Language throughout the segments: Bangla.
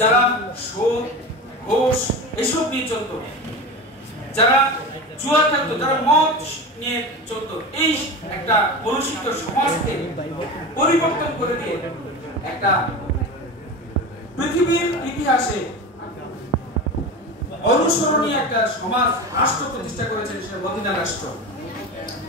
যারা সুদ ঘুষ এসব নিয়ে চলতো, যারা জুয়া খেলতো, যারা মদ নিয়ে চলতো, এই একটা কলুষিত সমাজকে পরিবর্তন করে দিয়ে একটা পৃথিবীর ইতিহাসে অনুসরণীয় একটা সমাজ রাষ্ট্র প্রতিষ্ঠা করেছেন, সে মদিনা রাষ্ট্র।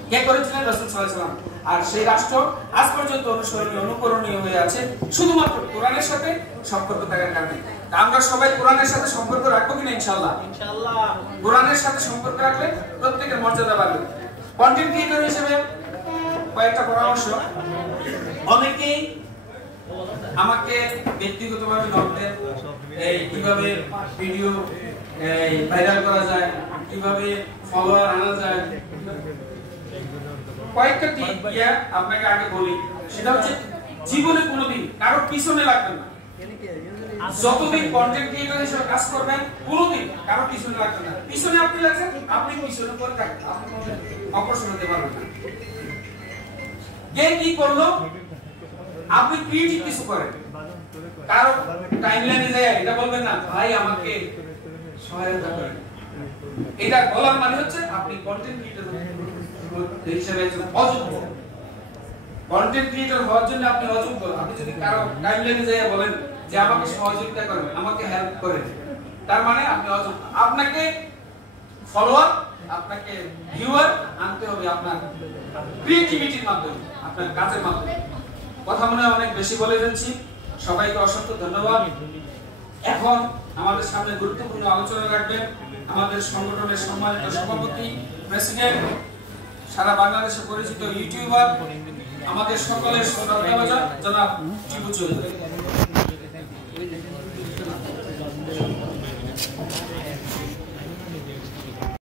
কে করেছিলেন? রাসূল সাল্লাল্লাহু আলাইহি ওয়াসাল্লাম। আর সেই রাষ্ট্র আজ পর্যন্ত অনুসরণীয় অনুকরণীয় হয়ে আছে শুধুমাত্র কোরআনের সাথে সম্পর্ক থাকার কারণে। আমরা সবাই কোরআনের সাথে সম্পর্ক রাখবো কিনা? ইনশাআল্লাহ। ইনশাআল্লাহ। কোরআনের সাথে সম্পর্ক রাখলে প্রত্যেকের মর্যাদা বাড়বে। কন্টেন্ট ক্রিয়েটর হিসেবে কয়েকটা পরামর্শ। অনেকেই আমাকে ব্যক্তিগতভাবে নক দেন, এই কিভাবে ভিডিও ভাইরাল করা যায়, কিভাবে ফলোয়ার আনা যায়। কয়েকটা টিপ আপনাকে আগে বলি, সেটা হচ্ছে জীবনে কোনোদিন কারোর পিছনে লাগবেন না। যতদিন কন্টেন্ট ক্রিয়েটর হিসেবে কাজ করবেন কোনোদিন কারোর পিছনে লাগবেন না। পিছনে আপনি লাগছেন, আপনি পিছনে করে থাকবেন, আপনি অগ্রসর হতে পারবেন না। কে কি করলো, আপনি ক্রিয়েটিভ কিছু করেন, কারো টাইমলাইনে যায় এটা বলবেন না ভাই আমাকে সহায়তা করেন। এটা বলার মানে হচ্ছে আপনি কন্টেন্ট ক্রিয়েটর হিসেবে অযোগ্য। কন্টেন্ট ক্রিয়েটর হওয়ার জন্য আপনি অযোগ্য। আপনি যদি কারো টাইমলাইনে যায় বলেন যে আমাকে সহযোগিতা করেন, আমাকে হেল্প করেন, তার মানে আপনি অযোগ্য। আপনাকে ফলোয়ার, আপনাকে ভিউয়ার আনতে হবে আপনার ক্রিয়েটিভিটির মাধ্যমে, আপনার কাজের মাধ্যমে। কথা মনে হয় অনেক বেশি বলে ফেলছি, সবাইকে অসংখ্য ধন্যবাদ। এখন আমাদের সামনে গুরুত্বপূর্ণ আলোচনা রাখবেন আমাদের সংগঠনের সম্মানিত সভাপতি, প্রেসিডেন্ট, সারা বাংলাদেশে পরিচিত ইউটিউবার, আমাদের সকলের শ্রদ্ধাভাজন জনাব টিপু চৌধুরী।